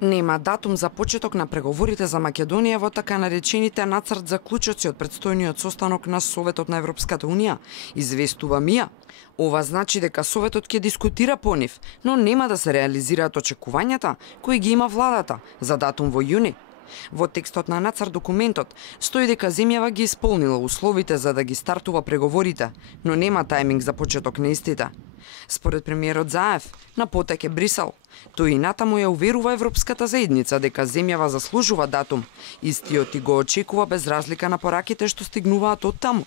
Нема датум за почеток на преговорите за Македонија во така наречените нацрт заклучоци од предстојниот состанок на Советот на Европската Унија, известува МИА. Ова значи дека Советот ќе дискутира по нив, но нема да се реализираат очекувањата кои ги има владата за датум во јуни. Во текстот на нацрт документот стои дека земјава ги исполнила условите за да ги стартува преговорите, но нема тајминг за почеток на истите. Според премиерот Заев, на потек е Брисел. Тој и натаму ја уверува Европската заедница дека земјава заслужува датум. Истиот и го очекува без разлика на пораките што стигнуваат од таму.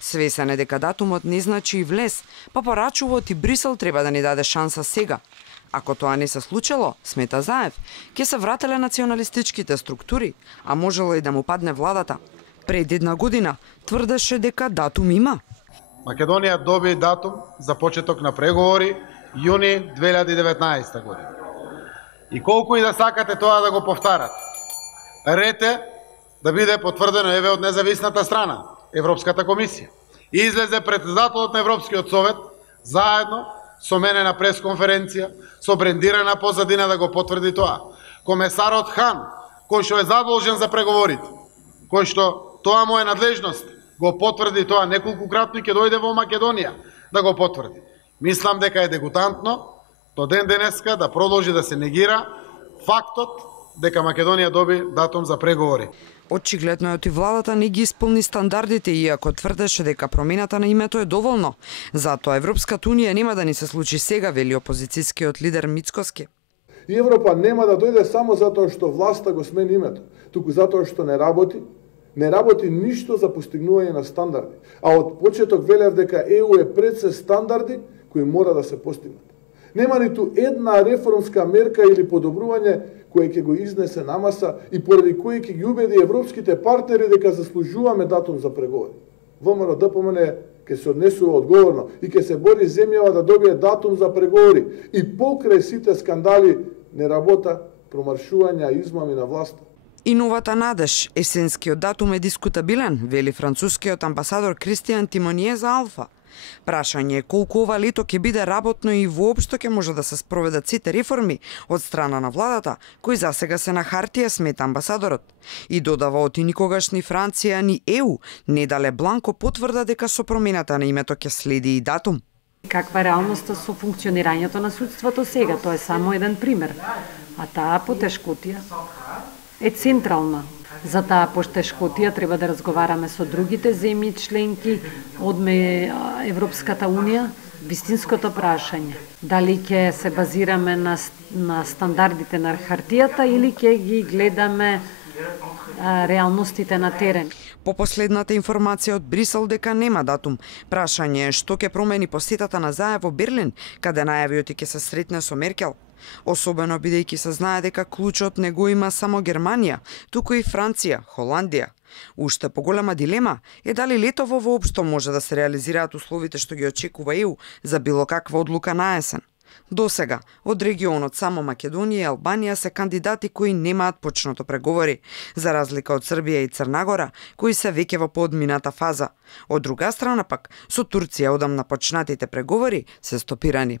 Свесен е дека датумот не значи и влез, па порачуваот и Брисел треба да ни даде шанса сега. Ако тоа не се случило, смета Заев, ќе се врателе националистичките структури, а можело и да му падне владата. Пред една година тврдеше дека датум има. Македонија доби датум за почеток на преговори јуни 2019 година. И колку и да сакате тоа да го повтарат, ред е да биде потврдено еве од независната страна, Европската комисија. И излезе председателот на Европскиот совет заедно со мене на пресконференција, со брендирана позадина да го потврди тоа. Комесарот Хан, кој што е задолжен за преговорите, кој што тоа му е надлежност, го потврди тоа неколкукратно и ќе дојде во Македонија да го потврди. Мислам дека е дегутантно до ден денеска да продолжи да се негира фактот дека Македонија доби датум за преговори. Очигледно е и владата не ги исполни стандардите, иако тврдеше дека промената на името е доволно. Затоа Европската Унија нема да ни се случи сега, вели опозицијскиот лидер Мицкоски. И Европа нема да дојде само затоа што власта го смени името, туку затоа што не работи ништо за постигнување на стандарди. А од почеток велев дека ЕУ е пред се стандарди кои мора да се постигнат. Нема ниту една реформска мерка или подобрување кој ќе го изнесе на маса и поради кој ќе ги убеди европските партнери дека заслужуваме датум за преговори. ВМРО ДПМН ќе се однесува одговорно и ќе се бори земјава да добие датум за преговори и покрај сите скандали, неработа, промаршувања, измами на власта. И новата надеж, есенскиот датум е дискутабилен, вели францускиот амбасадор Кристијан Тимоние за Алфа. Прашање е колку ова лето ќе биде работно и воопшто ќе може да се спроведат сите реформи од страна на владата, кои засега се на хартија, смета амбасадорот. И додава оти никогаш ни Франција ни ЕУ не дале бланко потврда дека со промената на името ќе следи и датум. Каква е реалноста со функционирањето на судството сега? Тоа е само еден пример. А таа потешкотија е централна. За таа потешкотија треба да разговараме со другите земји членки од Европската Унија. Вистинското прашање, дали ќе се базираме на стандардите на хартијата или ќе ги гледаме реалностите на терен. По последната информација од Брисел дека нема датум, прашање е што ќе промени посетата на Заев во Берлин, каде најавиот и ќе се сретне со Меркел. Особено бидејќи се знае дека клучот не го има само Германија, туку и Франција, Холандија. Уште поголема дилема е дали летово воопшто може да се реализираат условите што ги очекува ЕУ за било каква одлука на есен. Досега, од регионот само Македонија и Албанија се кандидати кои немаат почнато преговори, за разлика од Србија и Црна Гора, кои се веќе во поодмината фаза. Од друга страна пак, со Турција одамна почнатите преговори се стопирани.